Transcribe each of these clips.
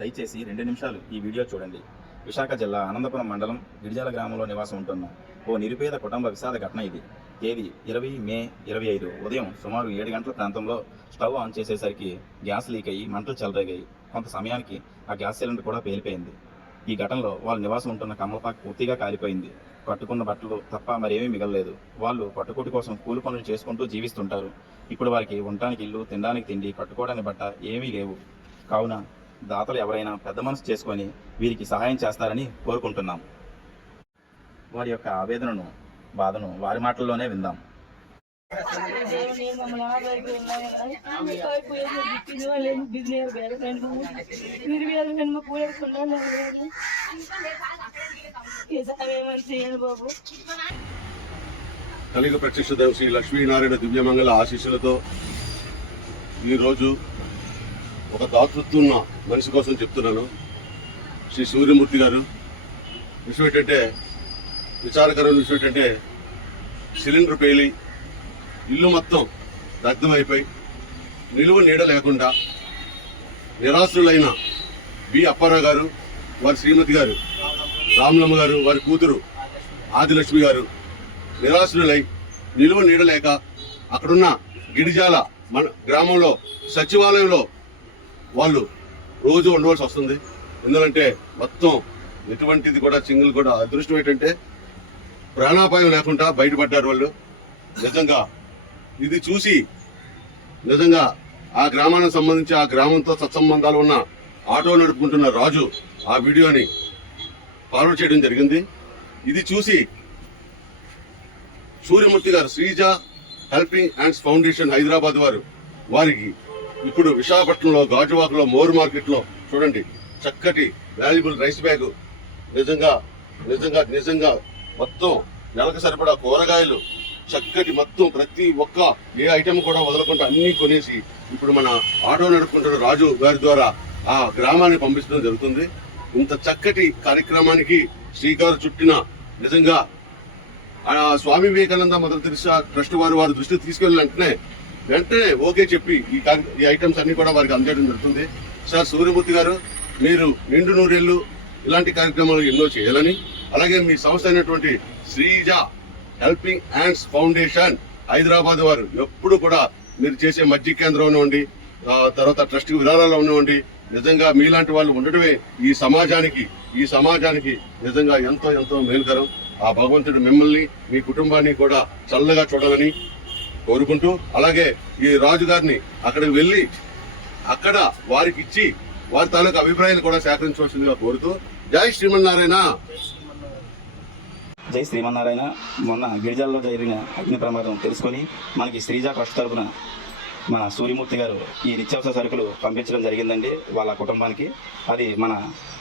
దయచేసి 2 నిమిషాలు ఈ వీడియో చూడండి. విశాఖ జిల్లా అనంతపురం మండలం గిరిజాల గ్రామంలో నివాసం ఉంటున్న ఓ నిరుపేద కుటుంబ విషాద ఘటన ఇది. తేదీ 20 మే 25 ఉదయం సుమారు 7 గంటల ప్రాంతంలో స్టవ్ ఆన్ చేసేసరికి గ్యాస్ లీక్ అయ్యి మంటలు చెలరేగాయి. కొంత సమయానికి ఆ గ్యాస్ సిలిండర్ కూడా పేలిపోయింది. ఈ ఘటనలో వాళ్ళు నివాసం ఉంటున్న కమ్మపాకు పూర్తిగా కాలిపోయింది. కట్టుకున్న బట్టలు తప్ప మరేమీ మిగలలేదు. వాళ్ళు పట్టుకూటి కోసం కూలి పనులు చేసుకుంటూ జీవిస్తుంటారు. ఇప్పుడు వారికి ఉండటానికి ఇల్లు, తినడానికి తిండి, కట్టుకోవడానికి బట్ట ఏమీ లేవు. కావున దాతలు ఎవరైనా పెద్ద మనసు చేసుకొని వీరికి సహాయం చేస్తారని కోరుకుంటున్నాం. వారి యొక్క ఆవేదనను, బాధను వారి మాటల్లోనే విందాం. కలిగ ప్రత్యక్ష దేవ శ్రీ లక్ష్మీనారాయణ దివ్యమంగళ ఆశీస్సులతో ఈరోజు ఒక దాతృత్వం ఉన్న మనిషి కోసం చెప్తున్నాను. శ్రీ సూర్యమూర్తి గారు. విషయం ఏంటంటే, విచారకరమైన విషయం ఏంటంటే, సిలిండర్ పేలి ఇల్లు మొత్తం దగ్ధమైపోయి నిలువ నీడ లేకుండా నిరాశ్రులైన బి అప్పారావు గారు, వారి శ్రీమతి గారు రామలమ్మ గారు, వారి కూతురు ఆదిలక్ష్మి గారు నిరాశ్రులై నిలువ నీడ లేక అక్కడున్న గిరిజాల మన గ్రామంలో సచివాలయంలో వాళ్ళు రోజు ఉండవలసి వస్తుంది. ఎందుకంటే మొత్తం ఎటువంటిది కూడా సింగిల్ కూడా అదృష్టం ఏంటంటే ప్రాణాపాయం లేకుండా బయటపడ్డారు వాళ్ళు. నిజంగా ఇది చూసి నిజంగా ఆ గ్రామానికి సంబంధించి ఆ గ్రామంతో సత్సంబంధాలు ఉన్న ఆటో నడుపుకుంటున్న రాజు ఆ వీడియోని ఫార్వర్డ్ చేయడం జరిగింది. ఇది చూసి సూర్యమూర్తి గారు, Sreeja helping hands foundation Hyderabad వారికి ఇప్పుడు విశాఖపట్నంలో గాజువాకలో మోర్ మార్కెట్లో చూడండి చక్కటి వాల్యుబుల్ రైస్ బ్యాగ్, నిజంగా నిజంగా నిజంగా మొత్తం నెలకు సరిపడా కూరగాయలు చక్కటి మొత్తం ప్రతి ఒక్క ఏ ఐటెం కూడా వదలకుండా అన్ని కొనేసి ఇప్పుడు మన ఆటో నడుపుకుంటున్న రాజు గారి ద్వారా ఆ గ్రామాన్ని పంపించడం జరుగుతుంది. ఇంత చక్కటి కార్యక్రమానికి శ్రీకారు చుట్టిన నిజంగా Swami Vivekananda mother Teresa trust వారి దృష్టికి తీసుకెళ్ళిన వెంటనే ఓకే చెప్పి ఈ ఐటమ్స్ అన్ని కూడా వారికి అందజేయడం జరుగుతుంది. సార్ సూర్యమూర్తి గారు, మీరు నిండు నూరేళ్లు ఇలాంటి కార్యక్రమాలు ఎన్నో చేయాలని, అలాగే మీ సంస్థ అయినటువంటి Sreeja helping hands foundation Hyderabad వారు ఎప్పుడు కూడా మీరు చేసే మజ్జిగ కేంద్రం ఉన్నవ్వండి, తర్వాత ట్రస్ట్ విరాళాలు ఉన్నవ్వండి, నిజంగా మీలాంటి వాళ్ళు ఉండటమే ఈ సమాజానికి నిజంగా ఎంతో ఎంతో మేలుకరం. ఆ భగవంతుడు మిమ్మల్ని, మీ కుటుంబాన్ని కూడా చల్లగా చూడాలని కోరుకుంటూ, అలాగే ఈ రాజు గారిని అక్కడికి వెళ్ళి అక్కడ వారికి ఇచ్చి వారి తాలూకు అభిప్రాయాలు కూడా సేకరించవలసిందిగా కోరుతూ, జై శ్రీమన్నారాయణ. జై శ్రీమన్నారాయణ. మొన్న గిరిజాలలో జరిగిన అగ్ని ప్రమాదం తెలుసుకొని మనకి శ్రీజ ట్రస్ట్ తరపున మన సూర్యమూర్తి గారు ఈ నిత్యావసర సరుకులు పంపించడం జరిగిందండి వాళ్ళ కుటుంబానికి. అది మన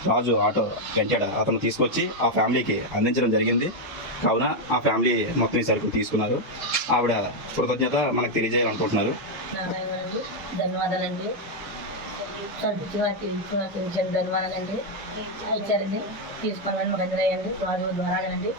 రాజు ఆటో గంటాడ అతను తీసుకొచ్చి ఆ ఫ్యామిలీకి అందించడం జరిగింది. కావున ఆ ఫ్యామిలీ మొత్తం ఈ సరుకులు తీసుకున్నారు. ఆవిడ కృతజ్ఞత మనకు తెలియజేయాలనుకుంటున్నారు. ధన్యవాదాలండి. ధన్యవాదాలండి. ఇచ్చారండి, తీసుకోవాలని మాకు అందరయ్యండి రాజు ద్వారానండి.